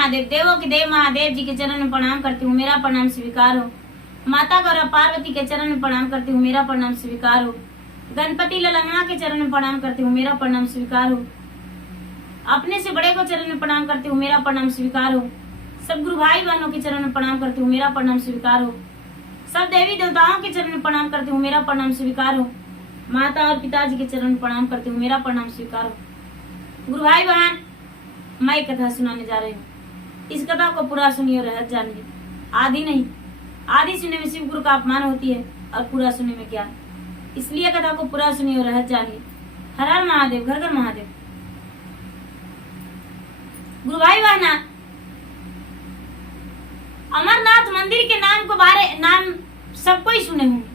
महादेव, देवों के देव महादेव जी के चरण में प्रणाम करती हूँ, मेरा प्रणाम स्वीकार हो। माता गौरा पार्वती के चरण में प्रणाम करती हूँ, मेरा प्रणाम स्वीकार हो। गणपति ललनवा के चरण में प्रणाम करती हूँ, मेरा प्रणाम स्वीकार हो। अपने से बड़े को चरण में प्रणाम करती हूँ, मेरा प्रणाम स्वीकार हो। सब गुरु भाई बहनों के चरण में प्रणाम करती हूँ, मेरा प्रणाम स्वीकार हो। सब देवी देवताओं के चरण में प्रणाम करती हूँ, मेरा प्रणाम स्वीकार हो। माता और पिताजी के चरण में प्रणाम करती हूँ, मेरा प्रणाम स्वीकार हो। गुरु भाई बहन, मैं कथा सुनाने जा रही हूँ। इस कथा को पूरा सुनिए और रहस्य जानिए। आधी नहीं, आधी सुनने में शिव गुरु का अपमान होती है और पूरा सुनने में ज्ञान। इसलिए कथा को पूरा सुनिए और रहस्य जानिए। हर हर महादेव, घर घर महादेव। गुरु भाई बहना, अमरनाथ मंदिर के नाम सबको ही सुने होंगे।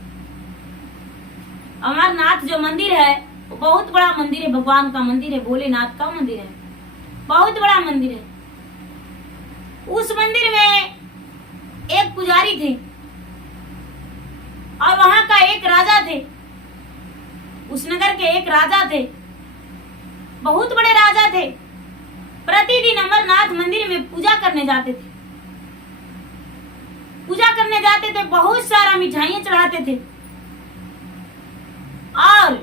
अमरनाथ जो मंदिर है वो बहुत बड़ा मंदिर है, भगवान का मंदिर है, भोलेनाथ का मंदिर है, बहुत बड़ा मंदिर है। उस मंदिर में एक पुजारी थे और वहां का एक राजा थे। उस नगर के एक राजा थे, बहुत बड़े राजा थे। प्रतिदिन अमरनाथ मंदिर में पूजा करने जाते थे, बहुत सारा मिठाइयां चढ़ाते थे और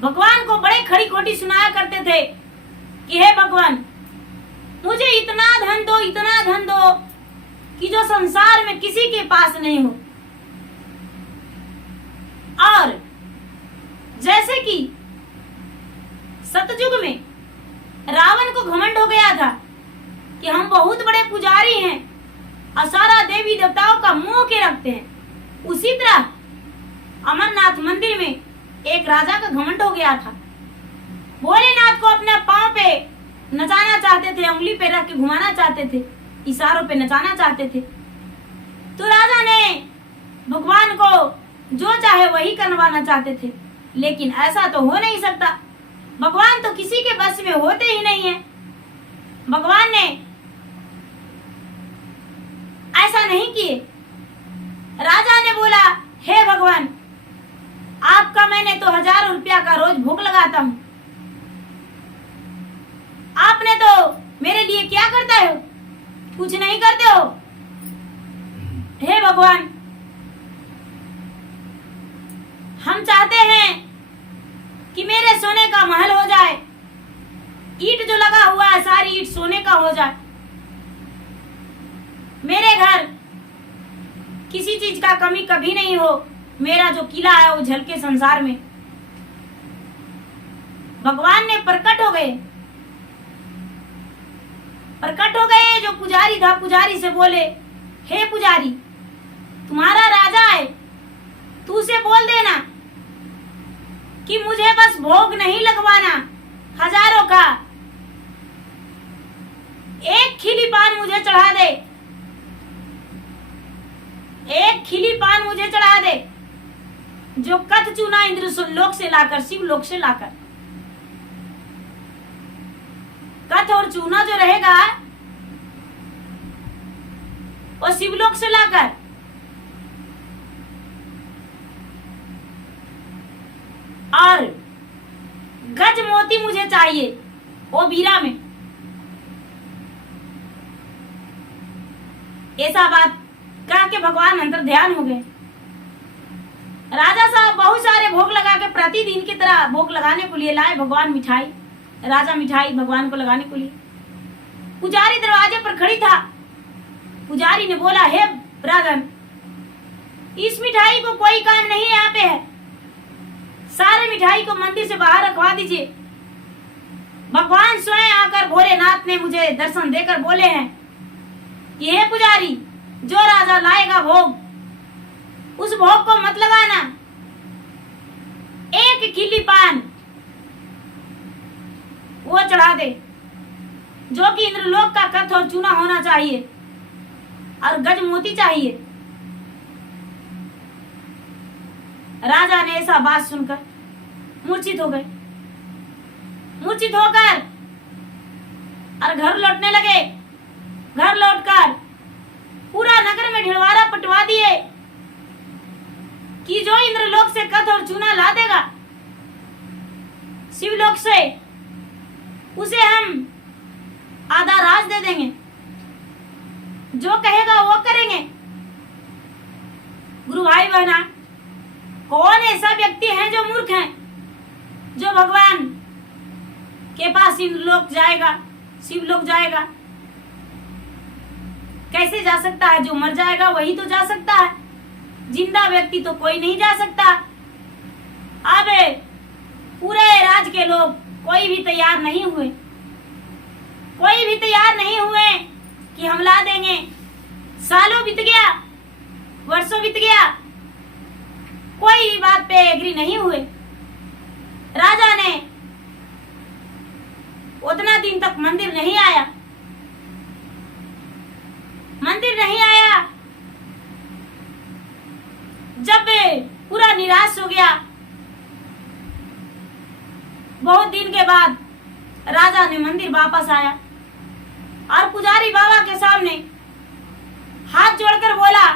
भगवान को बड़े खड़ी खोटी सुनाया करते थे कि हे भगवान, मुझे इतना धन दो कि जो संसार में किसी के पास नहीं हो। और जैसे कि सतयुग में रावण को घमंड हो गया था कि हम बहुत बड़े पुजारी हैं और सारा देवी देवताओं का मोह के रखते हैं, उसी तरह अमरनाथ मंदिर में एक राजा का घमंड हो गया था। भोलेनाथ को अपने पांव पे नचाना चाहते थे, उंगली पे रख के घुमाना चाहते थे, इशारों पे नचाना चाहते थे। तो राजा ने भगवान को जो चाहे वही करवाना चाहते थे, लेकिन ऐसा तो हो नहीं सकता। भगवान तो किसी के बस में होते ही नहीं है। भगवान ने ऐसा नहीं किए। राजा ने बोला, हे भगवान, आपका मैंने तो 1000 रुपया का रोज भोग लगाता हूँ, आपने तो मेरे लिए क्या करता हो? कुछ नहीं करते हो। हे भगवान, हम चाहते हैं कि मेरे सोने का महल हो जाए, ईंट जो लगा हुआ है सारी ईंट सोने का हो जाए, मेरे घर किसी चीज का कमी कभी नहीं हो, मेरा जो किला है वो झलके संसार में। भगवान ने प्रकट हो गए। जो पुजारी था, पुजारी से बोले, हे पुजारी, तुम्हारा राजा है, तू उसे बोल देना कि मुझे बस भोग नहीं लगवाना 1000 का, एक खिली पान मुझे चढ़ा दे, एक खिली पान मुझे चढ़ा दे, जो कथ चूना इंद्र लोक से लाकर, शिव लोक से लाकर, कथ और चूना जो रहेगा वो शिवलोक से लाकर, और गज मोती मुझे चाहिए वो बीरा में। ऐसा बात कह के भगवान अंतर ध्यान हो गए। राजा साहब बहुत सारे भोग लगा के प्रतिदिन की तरह भोग लगाने को लिए लाए भगवान मिठाई। राजा मिठाई भगवान को लगाने को लिए, पुजारी दरवाजे पर खड़ी था। पुजारी ने बोला, हे राजन, इस मिठाई को कोई काम नहीं यहाँ पे है, सारे मिठाई को मंदिर से बाहर रखवा दीजिए। भगवान स्वयं आकर भोलेनाथ ने मुझे दर्शन देकर बोले हैं कि हे पुजारी, जो राजा लाएगा भोग, उस भोग को मत लगाना, एक खिली पान वो चढ़ा दे, जो कि इंद्रलोक का कथ और चूना होना चाहिए और गज मोती चाहिए। राजा ने ऐसा बात सुनकर मूर्छित हो गए। मूर्छित होकर और घर लौटने लगे। घर लौटकर पूरा नगर में ढिलवारा पटवा दिए कि जो इंद्रलोक से कथ और चूना ला देगा शिवलोक से, उसे हम आधा आवाज दे देंगे, जो कहेगा वो करेंगे। गुरु भाई बहना, कौन ऐसा व्यक्ति है जो मूर्ख है, जो भगवान के पास शिवलोक जाएगा? शिवलोक जाएगा कैसे जा सकता है? जो मर जाएगा वही तो जा सकता है, जिंदा व्यक्ति तो कोई नहीं जा सकता। अब पूरे राज के लोग कोई भी तैयार नहीं हुए, कोई भी तैयार नहीं हुए कि हम ला देंगे। सालों बीत गया, वर्षों बीत गया, कोई बात पे एग्री नहीं हुए। राजा ने उतना दिन तक मंदिर नहीं आया, मंदिर नहीं आया। जब पूरा निराश हो गया, बहुत दिन के बाद राजा ने मंदिर वापस आया और पुजारी बाबा के सामने हाथ जोड़कर बोला,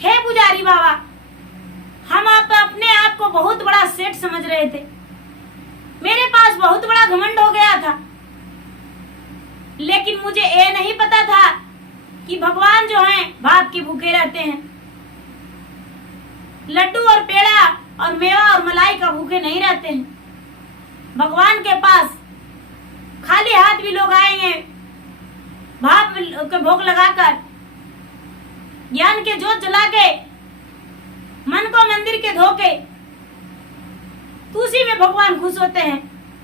हे पुजारी बाबा, हम अपने आप को बहुत बड़ा सेठ समझ रहे थे, मेरे पास बहुत बड़ा घमंड हो गया था, लेकिन मुझे ये नहीं पता था कि भगवान जो हैं भाग के भूखे रहते हैं। लड्डू और पेड़ा और मेवा और मलाई का भूखे नहीं रहते हैं। भगवान के पास खाली हाथ भी लोग आएंगे, भाप के भोग लगाकर, ज्ञान के जोत जला के, मन को मंदिर के धोके, तो उसी में भगवान खुश होते हैं।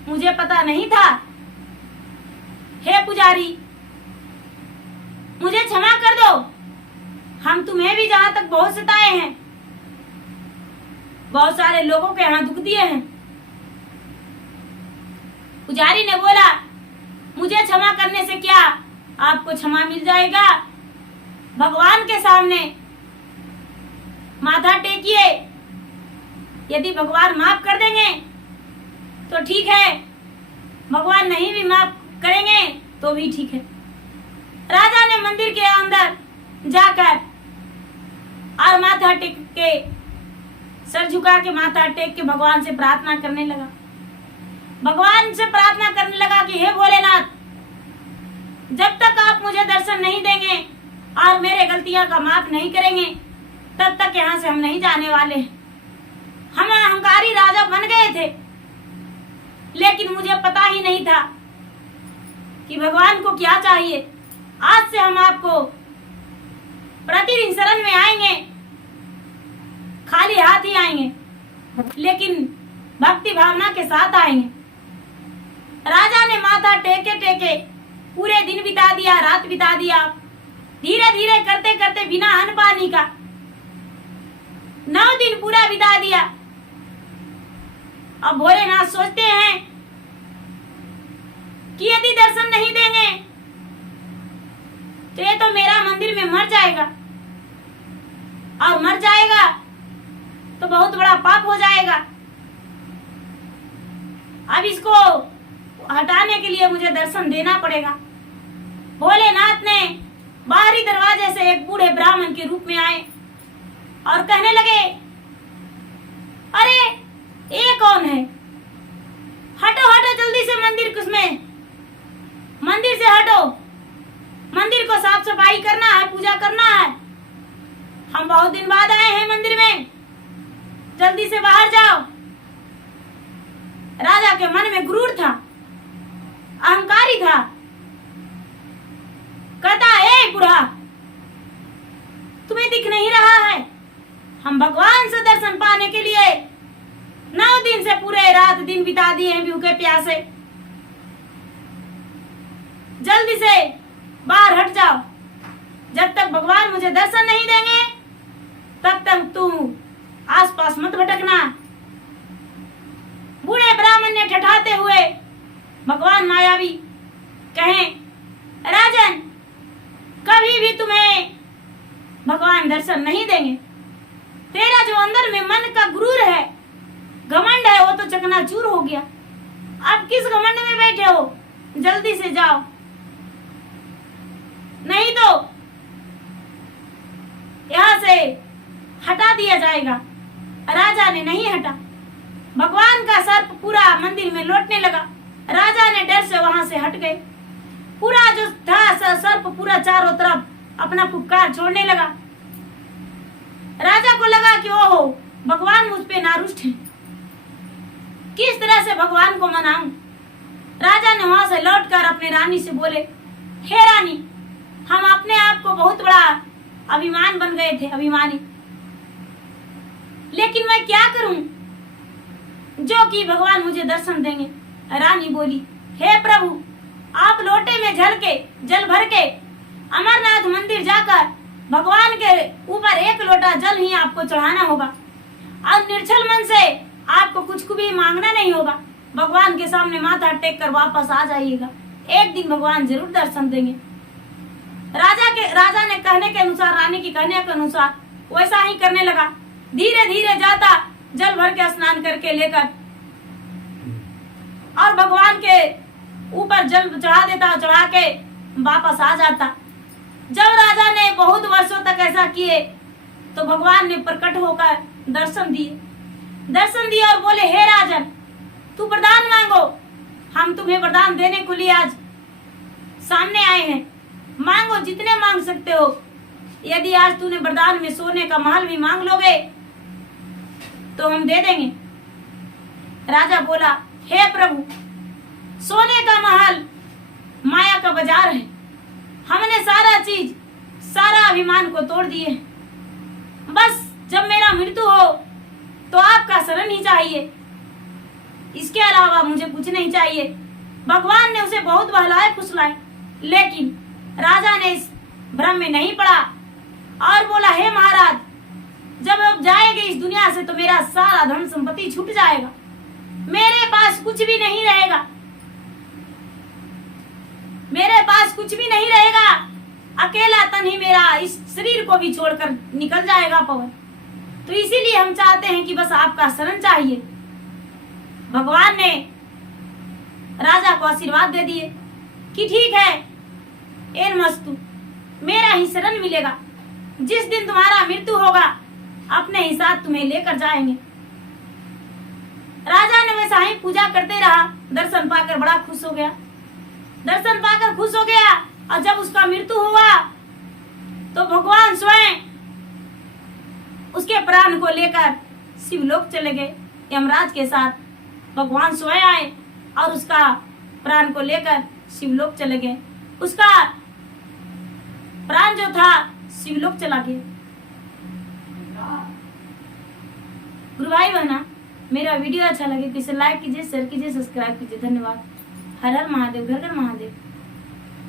मुझे पता नहीं था। हे पुजारी, मुझे क्षमा कर दो, हम तुम्हें भी जहां तक बहुत सताए हैं, बहुत सारे लोगों के यहाँ दुख दिए हैं। पुजारी ने बोला, मुझे क्षमा करने से क्या आपको क्षमा मिल जाएगा? भगवान के सामने माथा टेकिए, यदि भगवान माफ कर देंगे तो ठीक है, भगवान नहीं भी माफ करेंगे तो भी ठीक है। राजा ने मंदिर के अंदर जाकर और माथा टेक के, सर झुका के माथा टेक के भगवान से प्रार्थना करने लगा। भगवान से प्रार्थना करने लगा कि हे भोलेनाथ, जब तक आप मुझे दर्शन नहीं देंगे और मेरे गलतियां का माफ नहीं करेंगे, तब तक यहाँ से हम नहीं जाने वाले। हम अहंकारी राजा बन गए थे, लेकिन मुझे पता ही नहीं था कि भगवान को क्या चाहिए। आज से हम आपको प्रतिदिन शरण में आएंगे, खाली हाथ ही आएंगे, लेकिन भक्ति भावना के साथ आएंगे। राजा ने माथा टेके टेके पूरे दिन बिता दिया, रात बिता दिया, धीरे धीरे करते करते बिना अन्न पानी का 9 दिन पूरा बिता दिया। अब भोलेनाथ सोचते हैं कि यदि दर्शन नहीं देंगे तो ये तो मेरा मंदिर में मर जाएगा, और मर जाएगा तो बहुत बड़ा पाप हो जाएगा। अब इसको हटाने के लिए मुझे दर्शन देना पड़ेगा। भोलेनाथ ने बाहरी दरवाजे से एक बूढ़े ब्राह्मण के रूप में आए और कहने लगे, अरे ये कौन है? हटो हटो जल्दी से मंदिर से हटो, मंदिर को साफ सफाई करना है, पूजा करना है। हम बहुत दिन बाद आए हैं मंदिर में, जल्दी से बाहर जाओ। राजा के मन में गुरूर था, अहंकारी था। कहता, ए बूढ़ा, तुम्हें दिख नहीं रहा है? हम भगवान से दर्शन पाने के लिए 9 दिन से पूरे रात दिन बिता दिए हैं भूखे प्यासे। जल्दी से बाहर हट जाओ। जब तक भगवान मुझे दर्शन नहीं देंगे तब तक तू आसपास मत भटकना। बूढ़े ब्राह्मण ने ठठाते हुए भगवान मायावी कहें, राजन, कभी भी तुम्हें भगवान दर्शन नहीं देंगे। तेरा जो अंदर में मन का गुरूर है, घमंड है, वो तो चकनाचूर हो गया। अब किस घमंड में बैठे हो? जल्दी से जाओ, नहीं तो यहाँ से हटा दिया जाएगा। राजा ने नहीं हटा। भगवान का सर्प पूरा मंदिर में लौटने लगा। राजा ने डर से वहां से हट गए। पूरा जो था सर्प पूरा चारों तरफ अपना फुफकार छोड़ने लगा। राजा को लगा कि ओहो, भगवान मुझ पे नारुष्ट है, किस तरह से भगवान को मनाऊं। राजा ने वहां से लौटकर अपने रानी से बोले, हे रानी, हम अपने आप को बहुत बड़ा अभिमान बन गए थे, अभिमानी, लेकिन मैं क्या करूं जो कि भगवान मुझे दर्शन देंगे। रानी बोली, हे प्रभु, आप लोटे में जल भर के अमरनाथ मंदिर जाकर भगवान के ऊपर एक लोटा जल ही आपको चढ़ाना होगा और निर्छल मन से आपको कुछ भी मांगना नहीं होगा। भगवान के सामने माथा टेक कर वापस आ जाइएगा, एक दिन भगवान जरूर दर्शन देंगे। राजा ने कहने के अनुसार, रानी की कहने के अनुसार वैसा ही करने लगा। धीरे धीरे जाता, जल भर के स्नान करके लेकर और भगवान के ऊपर जल चढ़ा देता, चढ़ा के वापस आ जाता। जब राजा ने बहुत वर्षों तक ऐसा किए तो भगवान ने प्रकट होकर दर्शन दिए और बोले, हे राजन, तू वरदान मांगो, हम तुम्हें वरदान देने के लिए आज सामने आए हैं। मांगो, जितने मांग सकते हो। यदि आज तूने वरदान में सोने का महल भी मांग लोगे तो हम दे देंगे। राजा बोला, हे प्रभु, सोने का महल माया का बाजार है, हमने सारा चीज, सारा अभिमान को तोड़ दिए। बस जब मेरा मृत्यु हो तो आपका शरण ही चाहिए, इसके अलावा मुझे कुछ नहीं चाहिए। भगवान ने उसे बहुत बहलाए फुसलाए, लेकिन राजा ने इस भ्रम में नहीं पड़ा और बोला, हे महाराज, जब आप जाएंगे इस दुनिया से तो मेरा सारा धन संपत्ति छूट जाएगा, मेरे पास कुछ भी नहीं रहेगा, मेरे पास कुछ भी नहीं रहेगा। अकेला तन ही मेरा इस शरीर को भी छोड़कर निकल जाएगा पवन। तो इसीलिए हम चाहते हैं कि बस आपका शरण चाहिए। भगवान ने राजा को आशीर्वाद दे दिए कि ठीक है, एन मस्तु, मेरा ही शरण मिलेगा। जिस दिन तुम्हारा मृत्यु होगा अपने ही साथ तुम्हें लेकर जाएंगे। राजा ने वैसा ही पूजा करते रहा। दर्शन पाकर बड़ा खुश हो गया। दर्शन पाकर खुश हो गया और जब उसका मृत्यु हुआ तो भगवान स्वयं उसके प्राण को लेकर शिवलोक चले गए। यमराज के साथ भगवान स्वयं आए और उसका प्राण को लेकर शिवलोक चले गए। उसका प्राण जो था शिवलोक चला गया। गुरु भाई बहना, मेरा वीडियो अच्छा लगे तो इसे लाइक कीजिए, शेयर कीजिए, सब्सक्राइब कीजिए। धन्यवाद। हर हर महादेव, घर घर महादेव।